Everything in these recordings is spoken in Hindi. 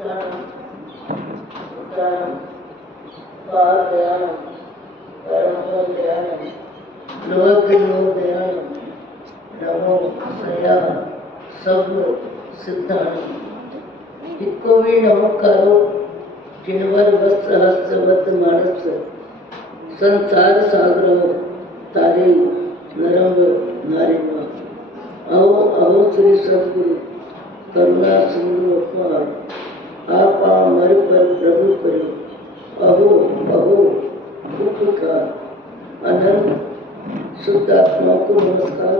उत्थानं उत्थानं पादयानं परमोदयानं लोकलोकयानं नमो सया सर्व सिद्धानं इको भी नमोकारो किन्वर वस्त्र हस्तवत मानस संसार सागर तारे नरम नारिमा आओ आओ श्री सदगुरु करुणा सिंधु अपार आप मर पर प्रभु करो अहो अहो उपकार अनंत शुद्ध आत्मा को नमस्कार।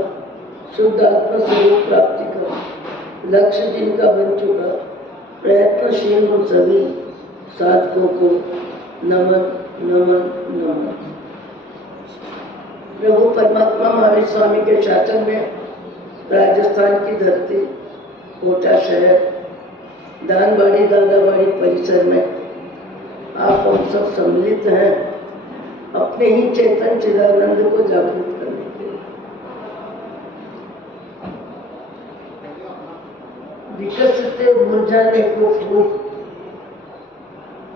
शुद्ध आत्मा स्वरूप प्राप्ति का लक्ष्य जिनका बन चुका प्रयत्नशील उन सभी साधकों को नमन नमन नमन। प्रभु परमात्मा महावीर स्वामी के शासन में राजस्थान की धरती कोटा शहर दानबाड़ी दादाबाड़ी परिसर में आप हम सब सम्मिलित हैं अपने ही चेतन चिदानंद को जागृत करने के लिए। विकसित मुरझाने को फूल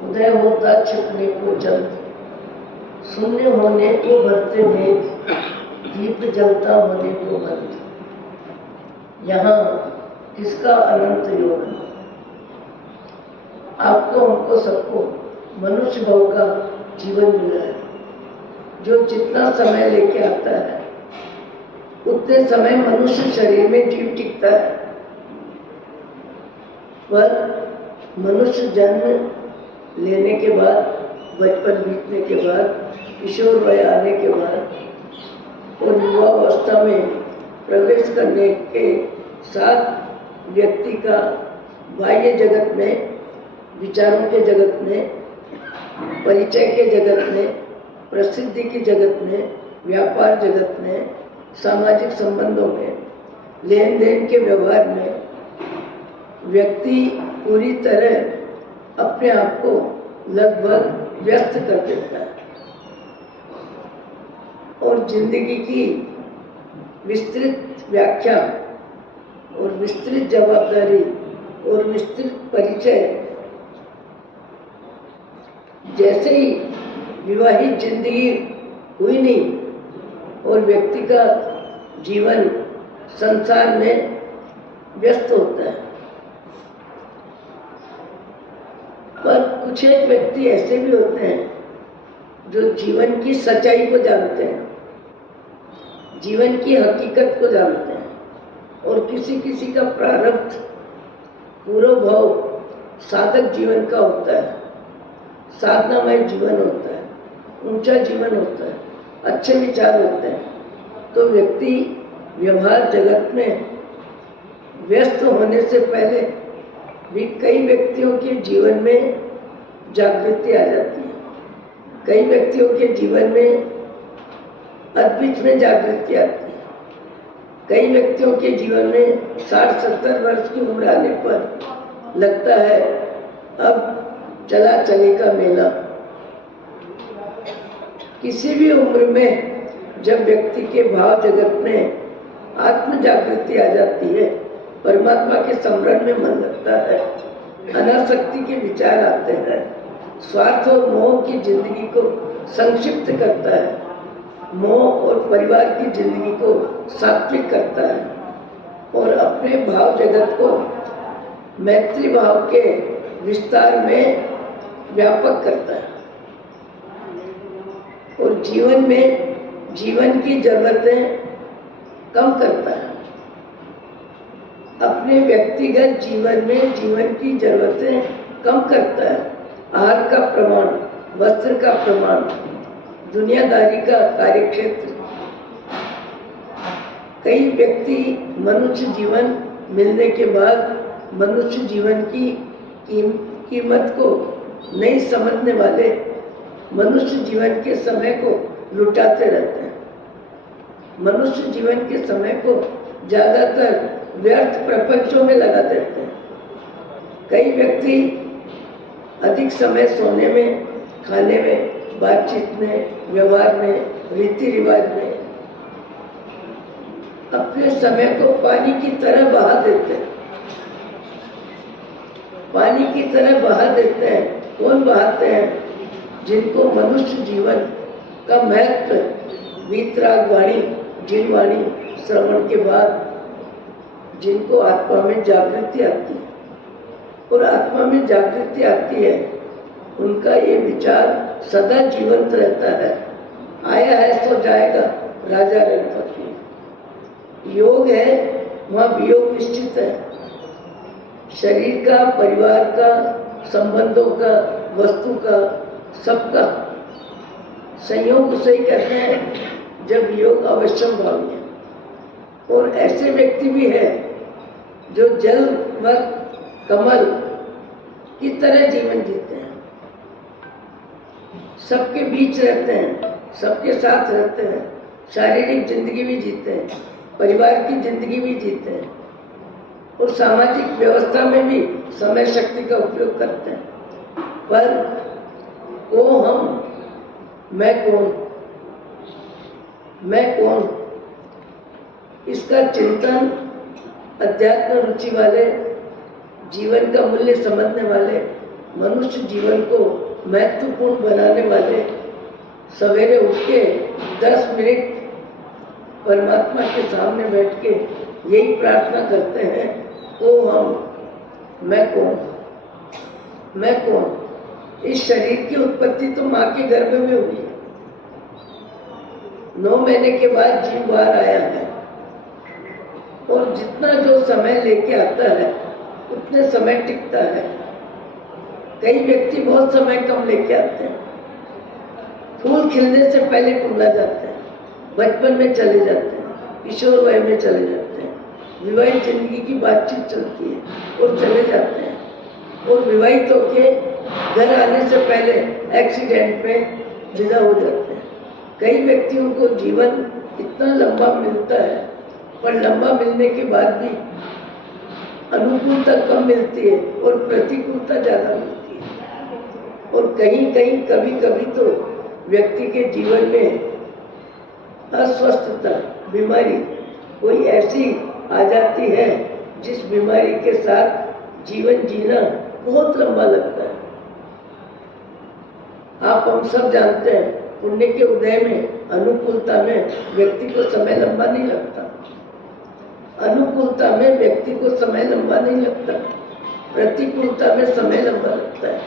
उदय होता छिपने को जल शून्य होने को भरते में दीप जलता होने को बंद। यहाँ किसका अनंत योग है। आपको हमको सबको मनुष्य भाव का जीवन मिला है जो जितना समय लेके आता है उतने समय मनुष्य शरीर में जीव टिकता है। पर मनुष्य जन्म लेने के बाद बचपन बीतने के बाद किशोर वय आने के बाद और युवावस्था में प्रवेश करने के साथ व्यक्ति का बाह्य जगत में विचारों के जगत में परिचय के जगत में प्रसिद्धि की जगत में व्यापार जगत में सामाजिक संबंधों में लेन देन के व्यवहार में व्यक्ति पूरी तरह अपने आप को लगभग व्यस्त कर देता है और जिंदगी की विस्तृत व्याख्या और विस्तृत जवाबदारी और विस्तृत परिचय जैसे ही विवाहित जिंदगी हुई नहीं और व्यक्ति का जीवन संसार में व्यस्त होता है। पर कुछ एक व्यक्ति ऐसे भी होते हैं जो जीवन की सच्चाई को जानते हैं, जीवन की हकीकत को जानते हैं और किसी किसी का प्रारब्ध पूर्व भाव साधक जीवन का होता है, साधनामय जीवन होता है, ऊंचा जीवन होता है, अच्छे विचार होते हैं। तो व्यक्ति व्यवहार जगत में व्यस्त होने से पहले भी कई व्यक्तियों के जीवन में जागृति आ जाती है, कई व्यक्तियों के जीवन में अद्वित में जागृति आती है, कई व्यक्तियों के जीवन में 60-70 वर्ष की उम्र आने पर लगता है अब चला चलेगा मेला। किसी भी उम्र में जब व्यक्ति के भाव जगत में आत्म जागृति आ जाती है, परमात्मा के स्मरण में मन लगता है, अनासक्ति के विचार आते हैं, स्वार्थ और मोह की जिंदगी को संक्षिप्त करता है, मोह और परिवार की जिंदगी को सात्विक करता है और अपने भाव जगत को मैत्री भाव के विस्तार में व्यापक करता है और जीवन में जीवन की जरूरतें कम करता है। अपने व्यक्तिगत जीवन में जीवन की जरूरतें कम करता है। आहार का प्रमाण, वस्त्र का प्रमाण, दुनियादारी का कार्यक्षेत्र। कई व्यक्ति मनुष्य जीवन मिलने के बाद मनुष्य जीवन की कीमत को नहीं समझने वाले मनुष्य जीवन के समय को लुटाते रहते हैं। मनुष्य जीवन के समय को ज्यादातर व्यर्थ प्रपंचों में लगा देते हैं। कई व्यक्ति अधिक समय सोने में, खाने में, बातचीत में, व्यवहार में, रीति रिवाज में अपने समय को पानी की तरह बहा देते हैं। पानी की तरह बहा देते हैं। कौन बहाते हैं? जिनको मनुष्य जीवन का महत्व वीतराग वाणी, जिन वाणी श्रवण के बाद जिनको आत्मा में जागृति आती है, और आत्मा में जागृति आती है, उनका ये विचार सदा जीवंत रहता है। आया है सो जाएगा, राजा रणपति। योग है, वहाँ वियोग निश्चित है। शरीर का, परिवार का, संबंधों का, वस्तु का, सबका संयोग उसे ही कहते हैं जब योग अवश्यम भावी है। और ऐसे व्यक्ति भी है जो जल व कमल की तरह जीवन जीते हैं, सबके बीच रहते हैं, सबके साथ रहते हैं, शारीरिक जिंदगी भी जीते हैं, परिवार की जिंदगी भी जीते हैं, और सामाजिक व्यवस्था में भी समय शक्ति का उपयोग करते हैं। पर को हम, मैं कौन, मैं कौन, इसका चिंतन अध्यात्म रुचि वाले, जीवन का मूल्य समझने वाले, मनुष्य जीवन को महत्वपूर्ण बनाने वाले सवेरे उठ के 10 मिनट परमात्मा के सामने बैठ के यही प्रार्थना करते हैं, ओ हम, मैं कौन, मैं कौन। इस शरीर की उत्पत्ति तो माँ के गर्भ में हुई है। 9 महीने के बाद जीव बाहर आया है, और जितना जो समय लेके आता है उतने समय टिकता है। कई व्यक्ति बहुत समय कम लेके आते हैं, फूल खिलने से पहले कुंडा जाते हैं, बचपन में चले जाते हैं, किशोर वय में चले जाते हैं, विवाहित जिंदगी की बातचीत चलती है और चले जाते हैं, और विवाहित होके घर आने से पहले एक्सीडेंट में विदा हो जाते हैं। कई व्यक्तियों को जीवन इतना लंबा मिलता है, पर लंबा मिलने के बाद भी अनुकूलता कम मिलती है और प्रतिकूलता ज्यादा मिलती है। और कहीं कहीं कभी कभी तो व्यक्ति के जीवन में अस्वस्थता, बीमारी कोई ऐसी आ जाती है जिस बीमारी के साथ जीवन जीना बहुत लंबा लगता है। आप हम सब जानते हैं, पुण्य के उदय में, अनुकूलता में व्यक्ति को समय लंबा नहीं लगता। अनुकूलता में व्यक्ति को समय लंबा नहीं लगता, प्रतिकूलता में समय लंबा लगता है।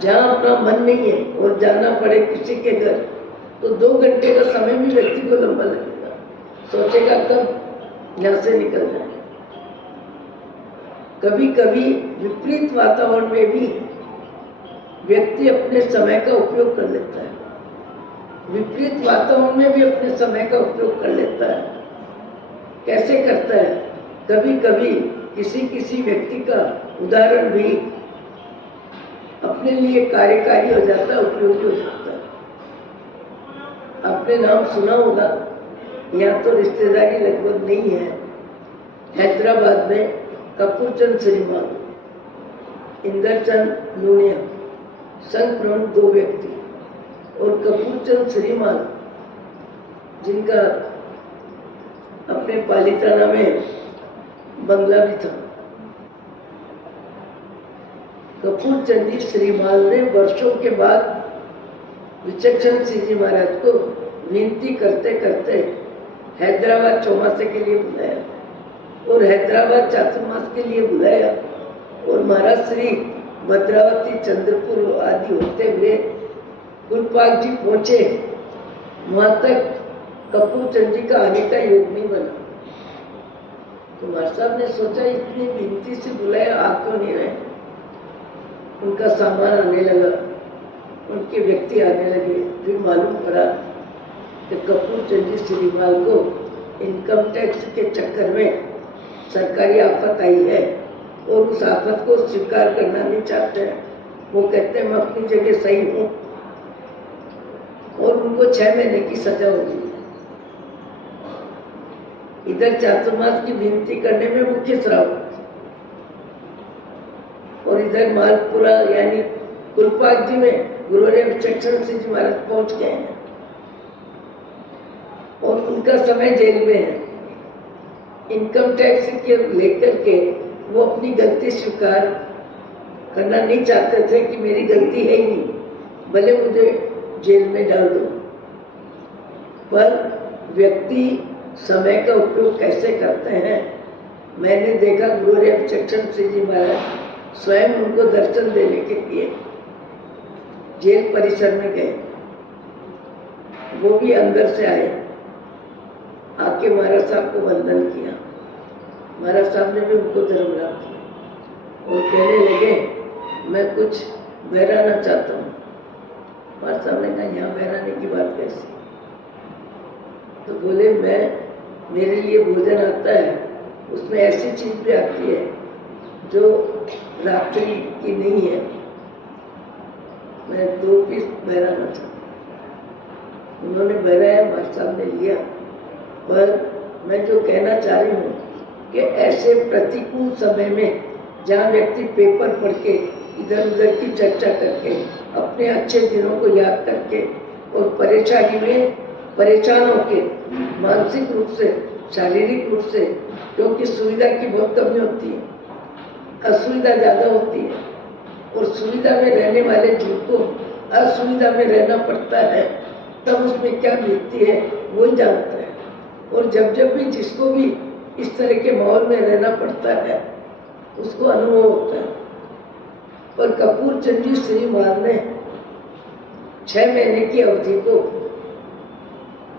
जहाँ अपना मन नहीं है और जाना पड़े किसी के घर, तो 2 घंटे का समय भी व्यक्ति को लंबा लगेगा, सोचेगा कब यहाँ से निकल जाए। कभी कभी विपरीत वातावरण में भी व्यक्ति अपने समय का उपयोग कर लेता है, विपरीत वातावरण में भी अपने समय का उपयोग कर लेता है। कैसे करता है? कभी कभी किसी व्यक्ति का उदाहरण भी अपने लिए कार्यकारी हो जाता है, उपयोगी हो जाता है। आपने नाम सुना होगा, यहाँ तो रिश्तेदारी लगभग नहीं है। हैदराबाद में कपूरचंद श्रीमान, इंदरचंद लूणिया, संक्रमण 2 व्यक्ति, और कपूरचंद श्रीमान जिनका अपने पालिताना में बंगला भी था। कपूरचंद जी श्रीमान ने वर्षों के बाद विचक्षण सिंह जी महाराज को विनती करते करते हैदराबाद चौमासे के लिए बुलाया, और हैदराबाद चातुर्मास के लिए बुलाया, और महाराज श्री भद्रावती, चंद्रपुर आदि होते हुए गुलपाल जी पहुंचे। वहां तक कपूरचंद जी का आने का योग नहीं बना। तो महाराज साहब ने सोचा इतनी विनती से बुलाया, आ क्यों नहीं रहे। उनका सामान आने लगा, उनके व्यक्ति आने लगे। फिर मालूम पड़ा कि कपूरचंद जी श्रीमाल को इनकम टैक्स के चक्कर में सरकारी आफत आई है, और उस आफत को स्वीकार करना नहीं चाहते हैं। वो कहते हैं मैं अपनी जगह सही हूँ, और उनको 6 महीने की सजा हो गई। इधर चातुर्मास की विनती करने में मुख्य श्राव, और इधर मालपुरा यानी कुलपाक जी में गुरुदेव विचक्षण सिंह जी महाराज पहुंच गए हैं, और उनका समय जेल में है। इनकम टैक्स के लेकर के वो अपनी गलती स्वीकार करना नहीं चाहते थे कि मेरी गलती है ही नहीं, भले मुझे जेल में डाल दो। पर व्यक्ति समय का उपयोग कैसे करते हैं, मैंने देखा गुरु चक्षण सिंह जी महाराज स्वयं उनको दर्शन देने के लिए जेल परिसर में गए। वो भी अंदर से आए, आके महाराज साहब को वंदन किया। महाराज साहब ने भी उनको धर्म लाभ किया और कहने लगे मैं कुछ बहराना चाहता हूँ। महाराज साहब ने कहा यहाँ बहराने की बात कैसी? तो बोले मैं मेरे लिए भोजन आता है, उसमें ऐसी चीज भी आती है जो रात्रि की नहीं है, मैं 2 पीस बहराना चाहता हूँ। उन्होंने बहराया, महाराज साहब ने लिया। पर मैं जो कहना चाह रही हूँ कि ऐसे प्रतिकूल समय में जहाँ व्यक्ति पेपर पढ़ के इधर उधर की चर्चा करके अपने अच्छे दिनों को याद करके और परेशानी में परेशान होके मानसिक रूप से, शारीरिक रूप से, क्योंकि सुविधा की बहुत कमी होती है, असुविधा ज्यादा होती है और सुविधा में रहने वाले जीव को असुविधा में रहना पड़ता है, तब उसमें क्या बीतती है वो ही जानता है। और जब जब भी जिसको भी इस तरह के माहौल में रहना पड़ता है उसको अनुभव होता है। पर कपूर चंद जी श्री महाराज ने 6 महीने की अवधि को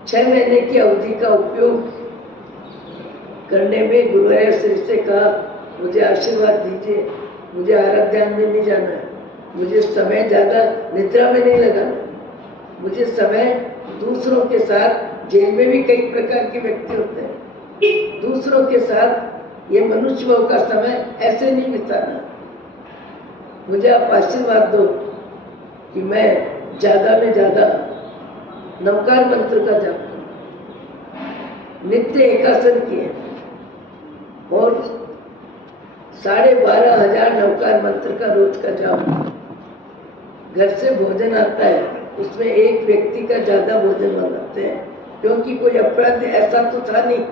6 महीने की अवधि का उपयोग करने में गुरुवार श्री से कहा मुझे आशीर्वाद दीजिए, मुझे आराध्यान में नहीं जाना है, मुझे समय ज्यादा निद्रा में नहीं लगाना, मुझे समय दूसरों के साथ, जेल में भी कई प्रकार के व्यक्ति होते हैं, दूसरों के साथ ये मनुष्य भाव का समय ऐसे नहीं बिताना। मुझे आप आशीर्वाद दो कि मैं ज्यादा में ज्यादा नवकार मंत्र का जाप करूं। नित्य एकासन किए और 12,500 नवकार मंत्र का रोज का जाप। घर से भोजन आता है उसमें एक व्यक्ति का ज्यादा भोजन बनाते हैं, क्योंकि कोई अपराध ऐसा तो था नहीं।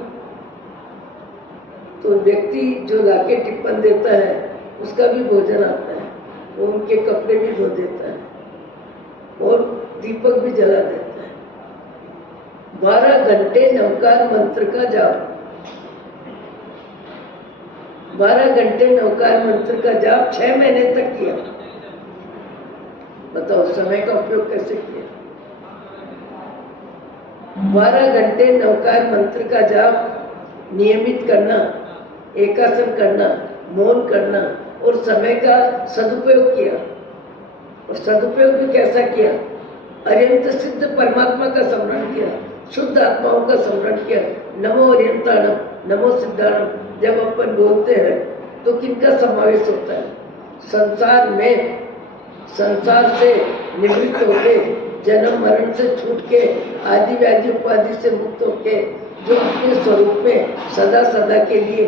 तो व्यक्ति जो लाके टिप्पण देता है उसका भी भोजन आता है, वो उनके कपड़े भी धो देता है और दीपक भी जला देता है। 12 घंटे नवकार मंत्र का जाप, 12 घंटे नवकार मंत्र का जाप 6 महीने तक किया। बताओ समय का उपयोग कैसे किया? 12 घंटे नवकार मंत्र का जाप नियमित करना, एकासन करना, मौन करना और समय का सदुपयोग किया। और सदुपयोग भी कैसा किया? अत्यंत सिद्ध परमात्मा का स्मरण किया, शुद्ध आत्माओं का स्मरण किया। नमो अरियंताणम, नमो सिद्धाणम जब अपन बोलते हैं तो किनका समावेश होता है? संसार में, संसार से निवृत्त होके, जन्म मरण से छूट के, आदि व्याधि उपाधि से मुक्त होके जो अपने स्वरूप में सदा सदा के लिए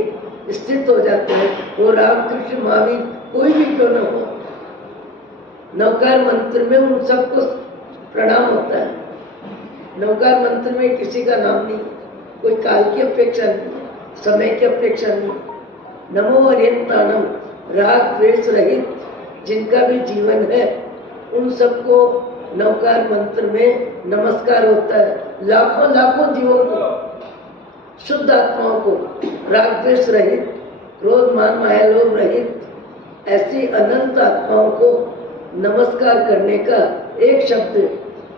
स्थित हो जाते हैं, वो राम कृष्ण महावीर कोई भी क्यों न हो, नवकार मंत्र में उन सबको प्रणाम होता है। नवकार मंत्र में किसी का नाम नहीं, कोई काल की अपेक्षा नहीं, समय की अपेक्षा नहीं। नमो अरियंताणम, राग द्वेष रहित जिनका भी जीवन है उन सबको नवकार मंत्र में नमस्कार होता है। लाखों लाखों जीवों को, शुद्ध आत्माओं को, राग द्वेष रहित, क्रोध मान माया लोभ रहित, ऐसी अनंत आत्माओं को नमस्कार करने का एक शब्द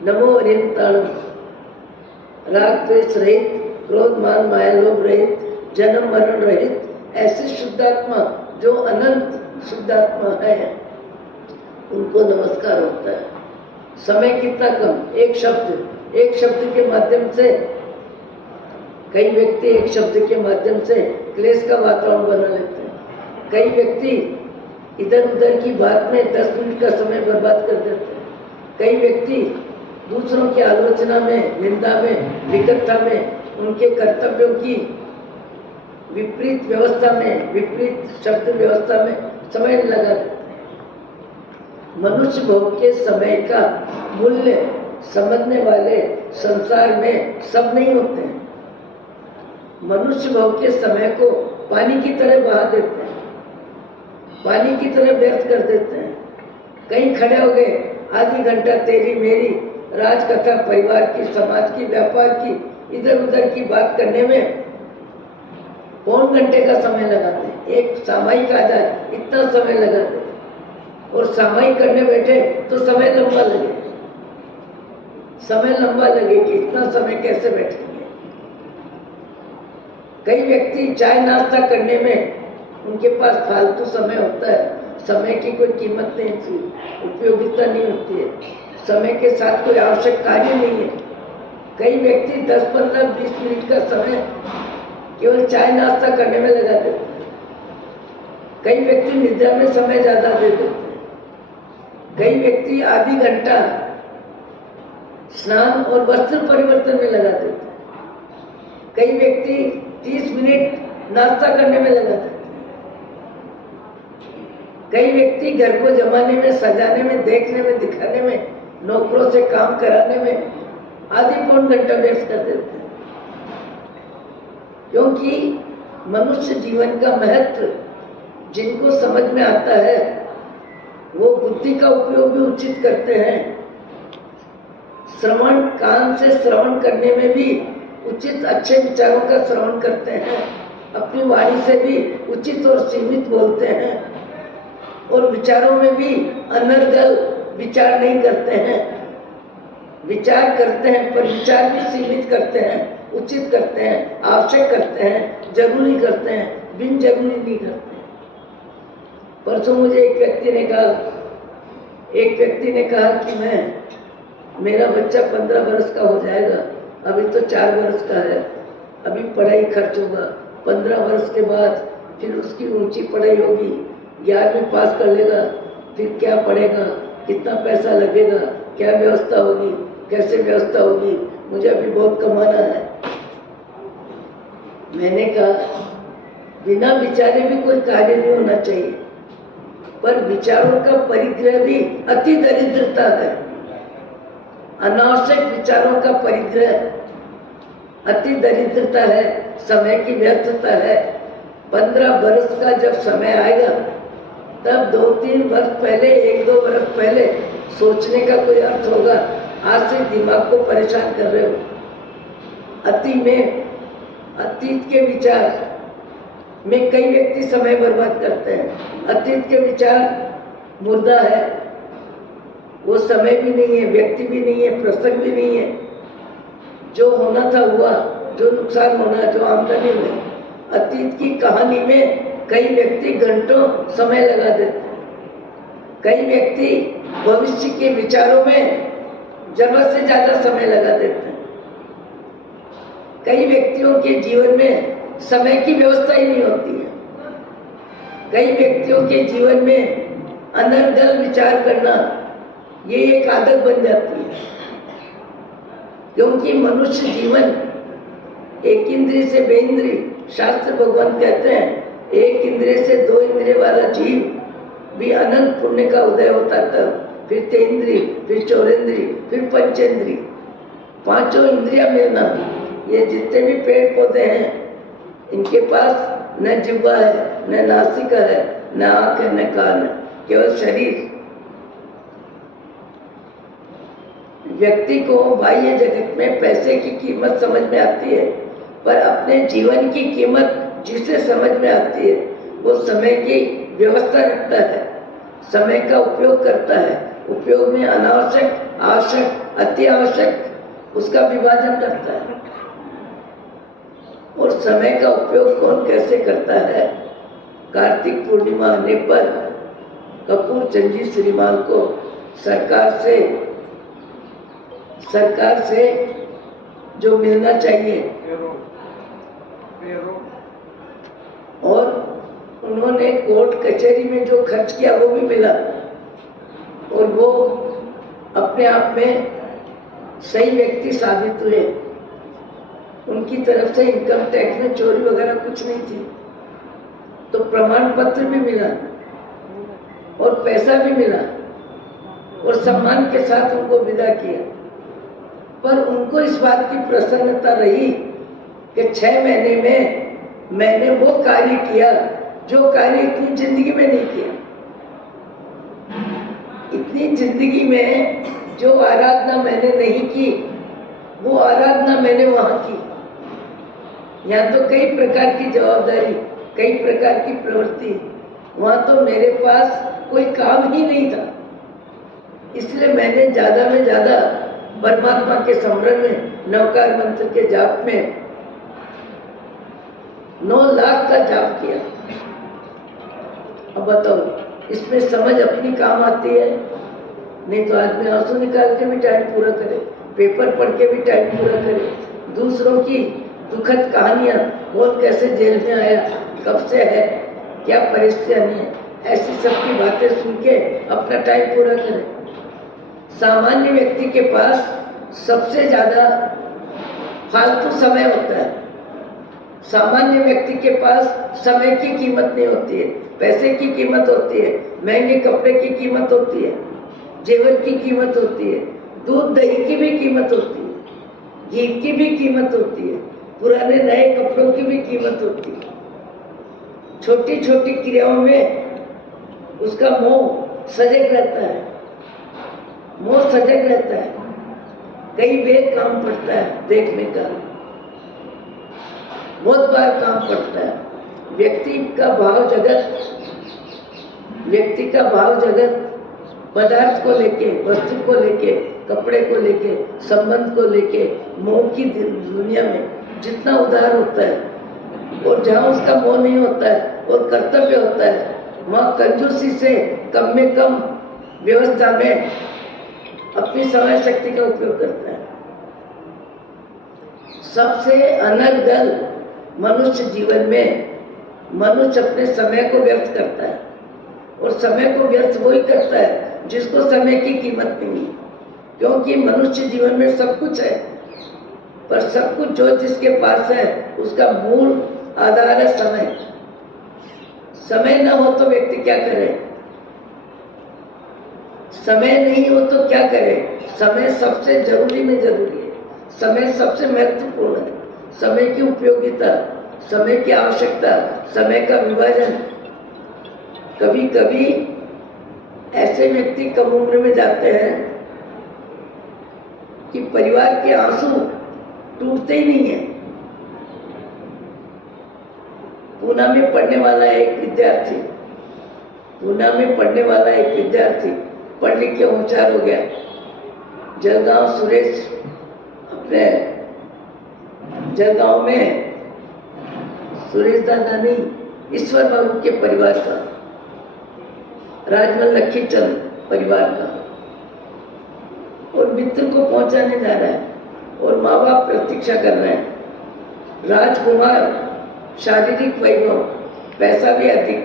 नमो अरियंताणम, राग द्वेष रहित, क्रोध मान माया लोभ रहित, जन्म मरण रहित, ऐसी शुद्धात्मा जो अनंत शुद्धात्मा है उनको नमस्कार होता है। समय कितना कम, एक शब्द के माध्यम से कई व्यक्ति एक शब्द के माध्यम से क्लेश का वातावरण बना लेते हैं। कई व्यक्ति इधर उधर की बात में 10 मिनट का समय बर्बाद कर देते हैं। कई व्यक्ति दूसरों की आलोचना में, निंदा में, विकटता में, उनके कर्तव्यों की विपरीत व्यवस्था में, विपरीत शब्द व्यवस्था में समय लगा देते हैं। मनुष्य भोग के समय का मूल्य समझने वाले संसार में सब नहीं होते हैं। मनुष्य भोग के समय को पानी की तरह बहा देते हैं। पानी की तरह व्यर्थ कर देते हैं। कहीं खड़े हो गए, आधी घंटा तेरी मेरी राजकथा, परिवार की, समाज की, व्यापार की, इधर उधर की बात करने में पौन घंटे का समय लगाते। एक सामायिक आ जाए इतना समय लगाते, और सामायिक करने बैठे तो समय लंबा लगे। समय लंबा लगे कि इतना समय कैसे बैठेंगे। कई व्यक्ति चाय नाश्ता करने में उनके पास फालतू समय होता है, समय की कोई कीमत नहीं होती, उपयोगिता नहीं होती है, समय के साथ कोई आवश्यक कार्य नहीं है। कई व्यक्ति 10, 15, 20 मिनट का समय केवल चाय नाश्ता करने में लगा देते हैं। कई व्यक्ति निद्रा में समय ज्यादा दे देते हैं। कई व्यक्ति आधी घंटा स्नान और वस्त्र परिवर्तन में लगा देते हैं। कई व्यक्ति 30 मिनट नाश्ता करने में लगा देते हैं। कई व्यक्ति घर को जमाने में, सजाने में, देखने में, दिखाने में, नौकरों से काम कराने में आधी पौन घंटा व्यस्त कर देते हैं। क्योंकि मनुष्य जीवन का महत्व जिनको समझ में आता है वो बुद्धि का उपयोग भी उचित करते हैं। श्रवण, कान से श्रवण करने में भी उचित अच्छे विचारों का श्रवण करते हैं। अपनी वाणी से भी उचित और सीमित बोलते हैं, और विचारों में भी अनर्गल विचार नहीं करते हैं। विचार करते हैं पर विचार भी सीमित करते हैं, उचित करते हैं, आवश्यक करते हैं, जरूरी करते हैं, बिन जरूरी नहीं करते। परसों मुझे एक व्यक्ति ने कहा कि मेरा बच्चा 15 वर्ष का हो जाएगा, अभी तो 4 वर्ष का है, अभी पढ़ाई खर्च होगा, 15 वर्ष के बाद फिर उसकी ऊंची पढ़ाई होगी, 11वीं पास कर लेगा, फिर क्या पढ़ेगा, कितना पैसा लगेगा, क्या व्यवस्था होगी, कैसे व्यवस्था होगी, मुझे अभी बहुत कमाना है। मैंने कहा बिना विचारे भी कोई कार्य नहीं होना चाहिए, पर विचारों का परिग्रह भी अति दरिद्रता है। अनावश्यक विचारों का परिग्रह अति दरिद्रता है, समय की व्यर्थता है। 15 वर्ष का जब समय आएगा तब 2-3 वर्ष पहले, 1-2 वर्ष पहले सोचने का कोई अर्थ होगा। आज से दिमाग को परेशान कर रहे हो। अतीत के विचार में कई व्यक्ति समय बर्बाद करते हैं। अतीत के विचार मुर्दा है, वो समय भी नहीं है, व्यक्ति भी नहीं है, प्रसंग भी नहीं है। जो होना था हुआ, जो नुकसान होना, जो आमदनी हुई। अतीत की कहानी में कई व्यक्ति घंटों समय लगा देते हैं। कई व्यक्ति भविष्य के विचारों में जरूरत से ज्यादा समय लगा देते हैं। कई व्यक्तियों के जीवन में समय की व्यवस्था ही नहीं होती है। कई व्यक्तियों के जीवन में अनर्गल विचार करना ये एक आदत बन जाती है, क्योंकि मनुष्य जीवन एक इंद्रिय से बेइंद्रिय, शास्त्र भगवान कहते हैं एक इंद्रिय से 2 इंद्रिय वाला जीव भी अनंत पुण्य का उदय होता तब, फिर 3 इंद्रिय, फिर 4 इंद्रिय, फिर 5 इंद्रिय, 5 इंद्रियां मिलना। ये जितने भी पेड़ पौधे हैं इनके पास न जिह्वा है, न नासिका है, न आंख है, न कान है, केवल शरीर। व्यक्ति को बाह्य जगत में पैसे की कीमत समझ में आती है, पर अपने जीवन की कीमत जिसे समझ में आती है वो समय की व्यवस्था रखता है, समय का उपयोग करता है। उपयोग में अनावश्यक, आवश्यक, अति आवश्यक उसका विभाजन करता है। और समय का उपयोग कौन कैसे करता है? कार्तिक पूर्णिमा आने पर कपूर चंद जी श्रीमान को सरकार से जो मिलना चाहिए और उन्होंने कोर्ट कचहरी में जो खर्च किया वो भी मिला, और वो अपने आप में सही व्यक्ति साबित हुए। उनकी तरफ से इनकम टैक्स में चोरी वगैरह कुछ नहीं थी, तो प्रमाण पत्र भी मिला और पैसा भी मिला और सम्मान के साथ उनको विदा किया। पर उनको इस बात की प्रसन्नता रही कि 6 महीने में मैंने वो कार्य किया जो कार्य इतनी जिंदगी में नहीं किया। इतनी जिंदगी में जो आराधना मैंने नहीं की, वो आराधना मैंने वहां की। यहाँ तो कई प्रकार की जवाबदारी, कई प्रकार की प्रवृत्ति, वहां तो मेरे पास कोई काम ही नहीं था। इसलिए मैंने ज्यादा में ज्यादा परमात्मा के स्मरण में, नवकार मंत्र के जाप में 9 लाख का जाप किया। अब बताओ, इसमें समझ अपनी काम आती है? नहीं तो आदमी आंसू निकाल के भी टाइम पूरा करे, पेपर पढ़ के भी टाइम पूरा करे, दूसरों की दुखद कहानियां, कौन कैसे जेल में आया, कब से है, क्या परिस्थितियां है, ऐसी सबकी बातें सुन के अपना टाइम पूरा करे। सामान्य व्यक्ति के पास सबसे ज्यादा फालतू समय होता है। सामान्य व्यक्ति के पास समय की कीमत नहीं होती है, पैसे की कीमत होती है, महंगे कपड़े की कीमत होती है, जेवर की कीमत होती है, दूध दही की भी कीमत होती है, घी की भी कीमत होती है, पुराने नए कपड़ों की भी कीमत होती है। छोटी छोटी क्रियाओं में उसका मोह सजग रहता है, मोह सजग रहता है। कई बेर काम पड़ता है देखने का, बहुत बार काम पड़ता है। व्यक्ति का भाव जगत पदार्थ को लेके, वस्तु को लेके, कपड़े को लेके, संबंध को लेके, मोह की दुनिया में जितना उदार होता है, और जहाँ उसका मोह नहीं होता है और कर्तव्य होता है, वहाँ कंजूसी से कम में कम व्यवस्था में अपनी समय शक्ति का उपयोग करता है। सबसे अनर्गल मनुष्य जीवन में मनुष्य अपने समय को व्यर्थ करता है, और समय को व्यर्थ वही करता है जिसको समय की कीमत नहीं है। क्योंकि मनुष्य जीवन में सब कुछ है, पर सब कुछ जो जिसके पास है उसका मूल आधार है समय। समय न हो तो व्यक्ति क्या करे, समय नहीं हो तो क्या करे। समय सबसे जरूरी में जरूरी है, समय सबसे महत्वपूर्ण है। समय की उपयोगिता, समय की आवश्यकता, समय का विभाजन। कभी कभी ऐसे व्यक्ति कम उम्र में जाते हैं कि परिवार के आंसू टूटते ही नहीं है। पूना में पढ़ने वाला एक विद्यार्थी पढ़ लिख के होशियार हो गया। जलगांव सुरेश, अपने जलगांव में सुरेश दादा नहीं, ईश्वर बाबू के परिवार का, राजमल लखीचंद परिवार का, और मित्र को पहुंचाने जा रहा है, और माँ बाप प्रतीक्षा कर रहे हैं। राजकुमार, शारीरिक वैभव, पैसा भी अधिक,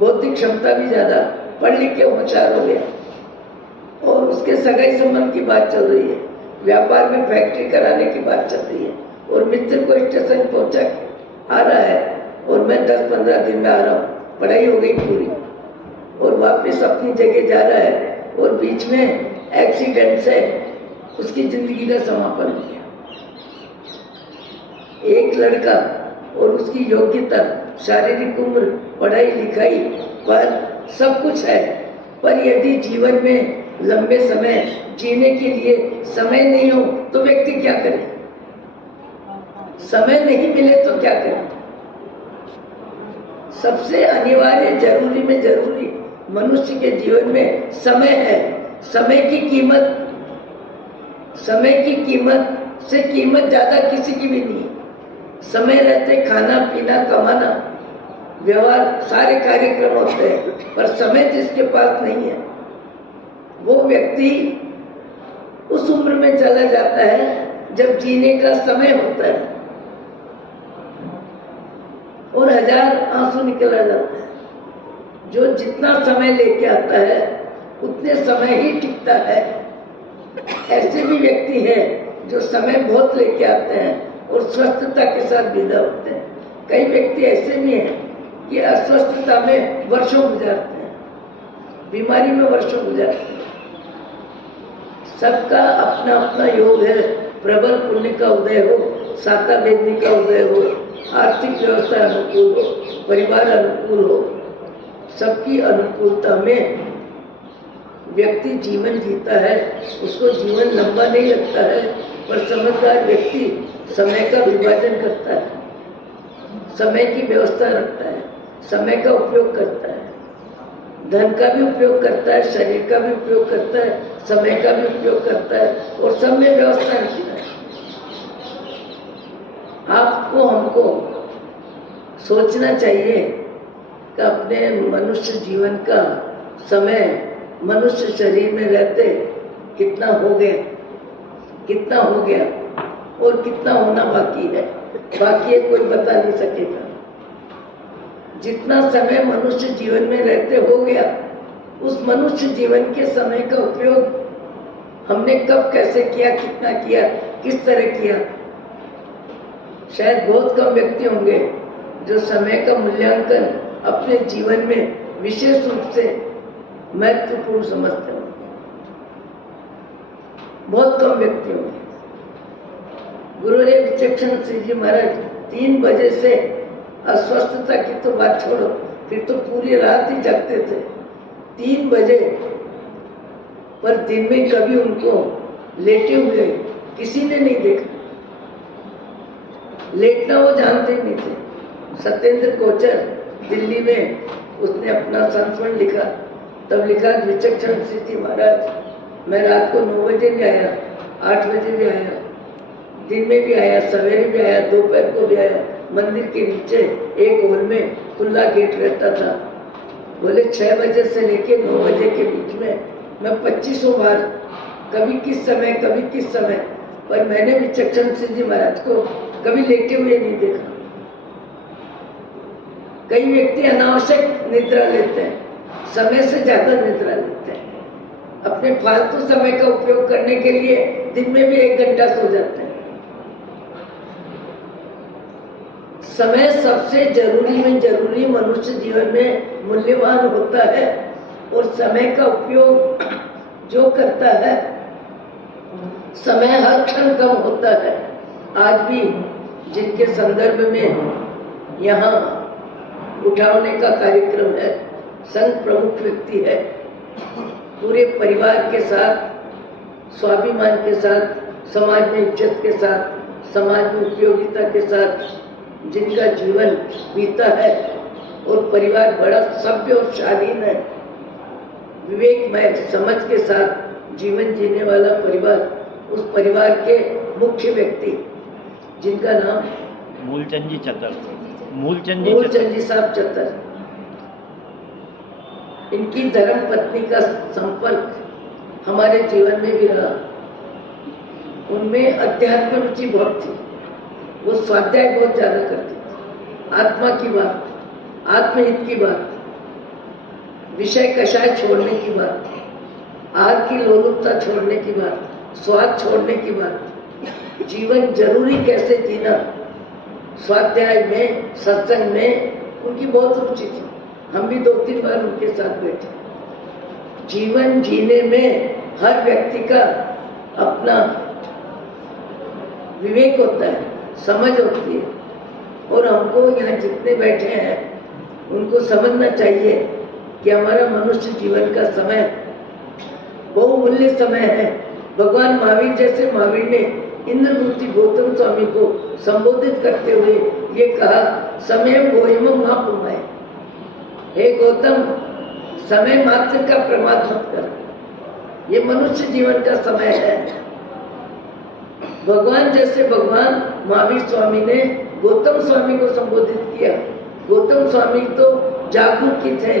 बौद्धिक क्षमता भी ज्यादा, पढ़ लिख के होशियार हो गया, और उसके सगाई संबंध की बात चल रही है, व्यापार में फैक्ट्री कराने की बात चल रही है, और मित्र को स्टेशन पहुंचा आ रहा है, और मैं 10-15 दिन में आ रहा हूँ, पढ़ाई हो गई पूरी, और वापस अपनी जगह जा रहा है, और बीच में एक्सीडेंट से उसकी जिंदगी का समापन हो गया। एक लड़का और उसकी योग्यता, शारीरिक उम्र, पढ़ाई लिखाई पर सब कुछ है, पर यदि जीवन में लंबे समय जीने के लिए समय नहीं हो तो व्यक्ति क्या करे। समय नहीं मिले तो क्या करे। सबसे अनिवार्य, जरूरी में जरूरी मनुष्य के जीवन में समय है। समय की कीमत से कीमत ज्यादा किसी की भी नहीं है। समय रहते खाना पीना, कमाना, व्यवहार, सारे कार्यक्रम होते हैं, पर समय जिसके पास नहीं है वो व्यक्ति उस उम्र में चला जाता है जब जीने का समय होता है, और 1000 आंसू निकला जाता है। जो जितना समय लेके आता है उतने समय ही टिकता है। ऐसे भी व्यक्ति हैं जो समय बहुत लेके आते हैं और स्वस्थता के साथ विदा होते हैं। कई व्यक्ति ऐसे भी हैं कि अस्वस्थता में वर्षों गुजारते हैं, बीमारी में वर्षों गुजारते हैं। सबका अपना अपना योग है। प्रबल पुण्य का उदय हो, साता वेदनी का उदय हो, आर्थिक व्यवस्था अनुकूल हो, परिवार अनुकूल हो, सबकी अनुकूलता में व्यक्ति जीवन जीता है। उसको जीवन लंबा नहीं लगता है, पर समझदार व्यक्ति समय का विभाजन करता है, समय की व्यवस्था रखता है, समय का उपयोग करता है, धन का भी उपयोग करता है, शरीर का भी उपयोग करता है, समय का भी उपयोग करता है और सब में व्यवस्था रखता है। आपको हमको सोचना चाहिए कि अपने मनुष्य जीवन का समय मनुष्य शरीर में रहते कितना हो गया, कितना हो गया और कितना होना बाकी है, बाकी कोई बता नहीं सकेगा। जितना समय मनुष्य जीवन में रहते हो गया, उस मनुष्य जीवन के समय का उपयोग हमने कब कैसे किया, कितना किया, किस तरह किया। शायद बहुत कम व्यक्ति होंगे जो समय का मूल्यांकन अपने जीवन में विशेष रूप से महत्वपूर्ण समझते होंगे, बहुत कम व्यक्ति होंगे। गुरुदेव विचक्षण श्री जी महाराज 3 बजे से अस्वस्थता की तो बात छोड़ो, फिर तो पूरी रात ही जगते थे। 3 बजे पर दिन में कभी उनको लेटे हुए किसी ने नहीं देखा। लेटना वो जानते नहीं थे। सत्येंद्र कोचर दिल्ली में उसने अपना संस्मरण लिखा, तब लिखा विचक्षण श्री जी महाराज मैं रात को 9 बजे भी आया, 8 बजे भी आया, दिन में भी आया, सवेरे भी आया, दोपहर को भी आया। मंदिर के नीचे एक हॉल में खुला गेट रहता था। बोले 6 बजे से लेके 9 बजे के बीच में मैं 2500 बार कभी किस समय कभी किस समय, पर मैंने विचक्षण श्री जी महाराज को कभी लेटे हुए नहीं देखा। कई व्यक्ति अनावश्यक निद्रा लेते हैं, समय से ज्यादा निद्रा लेते हैं। अपने फालतू समय का उपयोग करने के लिए दिन में भी 1 घंटा सो जाते हैं। समय सबसे जरूरी में जरूरी मनुष्य जीवन में मूल्यवान होता है और समय का उपयोग जो करता है, समय हर क्षण कम होता है। आज भी जिनके संदर्भ में यहाँ उठाने का कार्यक्रम है, संघ प्रमुख व्यक्ति है, पूरे परिवार के साथ, स्वाभिमान के साथ, समाज में इज्जत के साथ, समाज में उपयोगिता के साथ जिनका जीवन बीता है और परिवार बड़ा सभ्य और शालीन है, विवेकमय समझ के साथ जीवन जीने वाला परिवार, उस परिवार के मुख्य व्यक्ति जिनका नाम मूलचंद जी चतर, मूलचंद जी साहब चतर, इनकी धर्म पत्नी का संपर्क हमारे जीवन में भी रहा। उनमें अध्यात्म रुचि बहुत थी, वो स्वाध्याय बहुत ज्यादा करती थी, आत्मा की बात, आत्महित की बात, विषय कषाय छोड़ने की बात, आहार की लोलुपता छोड़ने की बात, स्वाद छोड़ने की बात, जीवन जरूरी कैसे जीना, स्वाध्याय में, सत्संग में उनकी बहुत रुचि थी। हम भी 2-3 बार उनके साथ बैठे। जीवन जीने में हर व्यक्ति का अपना विवेक होता है, समझ होती है, और हमको यहाँ जितने बैठे हैं उनको समझना चाहिए कि हमारा मनुष्य जीवन का समय बहुमूल्य समय है। भगवान महावीर जैसे महावीर ने इंद्रमूर्ति गौतम स्वामी को संबोधित करते हुए ये कहा, समय गोयम मां पुमाए, हे गौतम समय मात्र का प्रमाद मत कर, ये मनुष्य जीवन का समय है। भगवान जैसे भगवान महावीर स्वामी ने गौतम स्वामी को संबोधित किया। गौतम स्वामी तो जागरूक ही थे,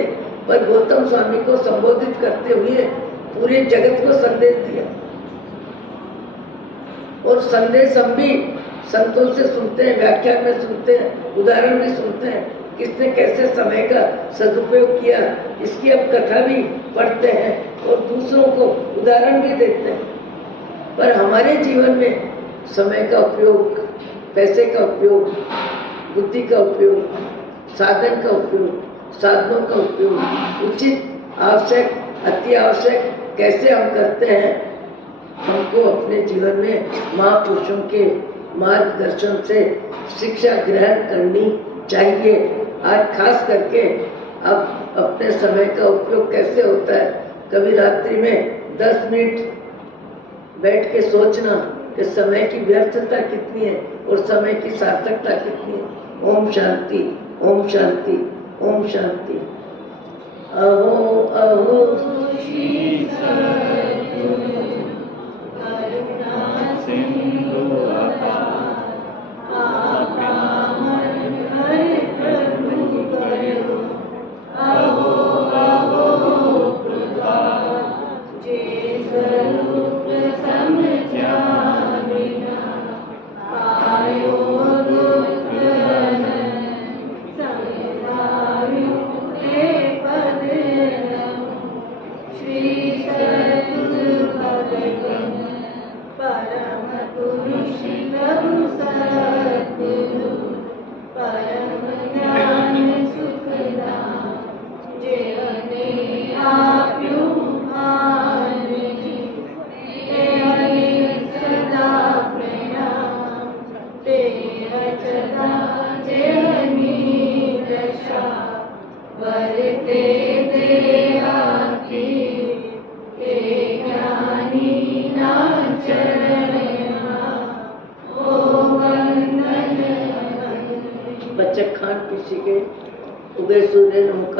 पर गौतम स्वामी को संबोधित करते हुए पूरे जगत को संदेश दिया। और संदेश हम भी संतों से सुनते हैं, व्याख्यान में सुनते हैं, उदाहरण भी सुनते हैं, किसने कैसे समय का सदुपयोग किया, इसकी अब कथा भी पढ़ते हैं और दूसरों को उदाहरण भी देते हैं। पर हमारे जीवन में समय का उपयोग, पैसे का उपयोग, बुद्धि का उपयोग, साधन का उपयोग, साधनों का उपयोग उचित, आवश्यक, अति आवश्यक कैसे हम करते हैं, हमको अपने जीवन में महापुरुषों के मार्गदर्शन से शिक्षा ग्रहण करनी चाहिए। आज खास करके अब अपने समय का उपयोग कैसे होता है, कभी रात्रि में 10 मिनट बैठ के सोचना कि समय की व्यर्थता कितनी है और समय की सार्थकता कितनी है। ओम शांति, ओम शांति, ओम शांति। अहो अहो बच्चे खान किसी के उगे सूर्य नमक